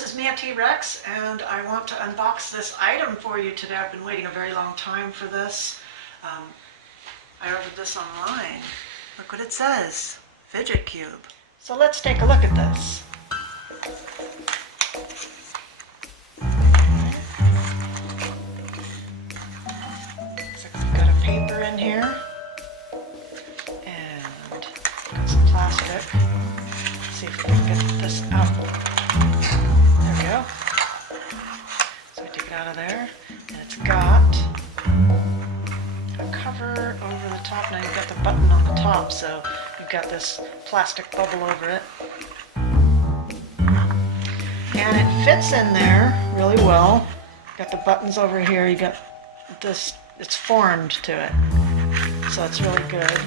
This is Mia T-Rex, and I want to unbox this item for you today. I've been waiting a very long time for this. I ordered this online. Look what it says, Fidget Cube. So let's take a look at this. Looks like we've got a paper in here, and got some plastic. Let's see if we can get this out. There we go. So I take it out of there, and it's got a cover over the top. Now you've got the button on the top, so you've got this plastic bubble over it. And it fits in there really well. Got the buttons over here, you got this, it's formed to it. So it's really good.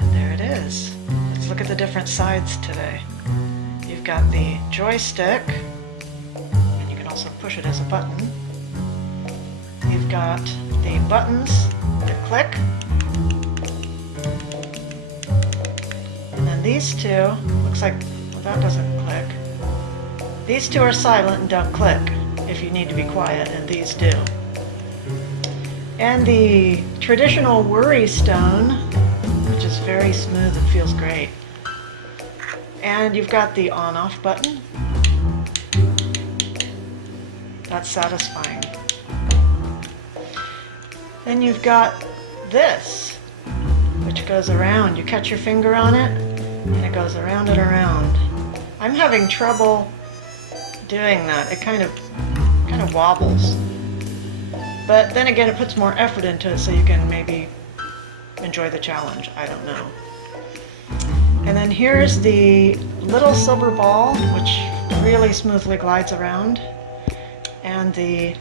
And there it is. Let's look at the different sides today. You've got the joystick, and you can also push it as a button. You've got the buttons that click. And then these two, looks like, well, that doesn't click. These two are silent and don't click if you need to be quiet, and these do. And the traditional worry stone, which is very smooth and feels great. And you've got the on-off button. That's satisfying. Then you've got this, which goes around. You catch your finger on it, and it goes around and around. I'm having trouble doing that. It kind of wobbles. But then again, it puts more effort into it, so you can maybe enjoy the challenge. I don't know. And then here's the little silver ball, which really smoothly glides around, and the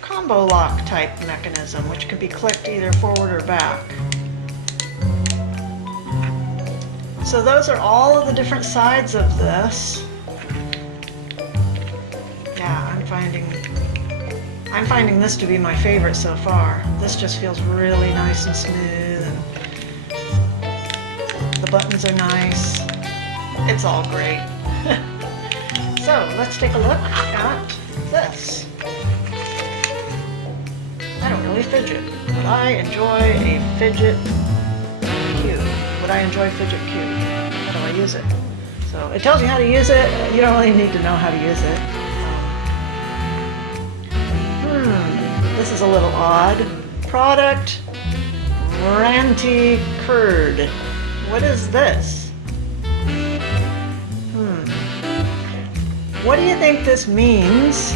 combo lock type mechanism, which can be clicked either forward or back. So those are all of the different sides of this. Yeah, I'm finding this to be my favorite so far. This just feels really nice and smooth, and the buttons are nice. It's all great. So let's take a look at this. I don't really fidget, but I enjoy a Fidget Cube. Would I enjoy Fidget Cube? How do I use it? So it tells you how to use it. You don't really need to know how to use it. This is a little odd. Product Ranty Curd. What is this? What do you think this means?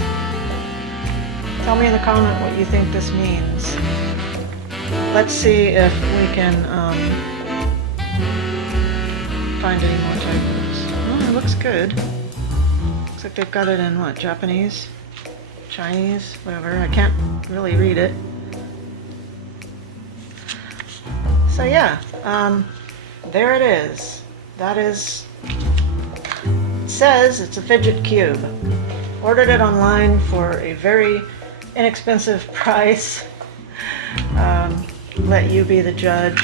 Tell me in the comment what you think this means. Let's see if we can find any more typos. Oh, it looks good. Looks like they've got it in what? Japanese? Chinese? Whatever. I can't really read it. So yeah, there it is. That is, it says it's a Fidget Cube. Ordered it online for a very inexpensive price. Let you be the judge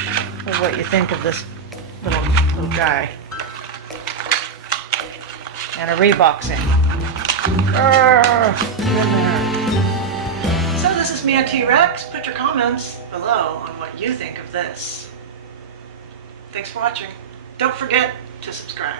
of what you think of this little guy. And a reboxing. So this is Mia T-Rex. Put your comments below on what you think of this. Thanks for watching. Don't forget to subscribe.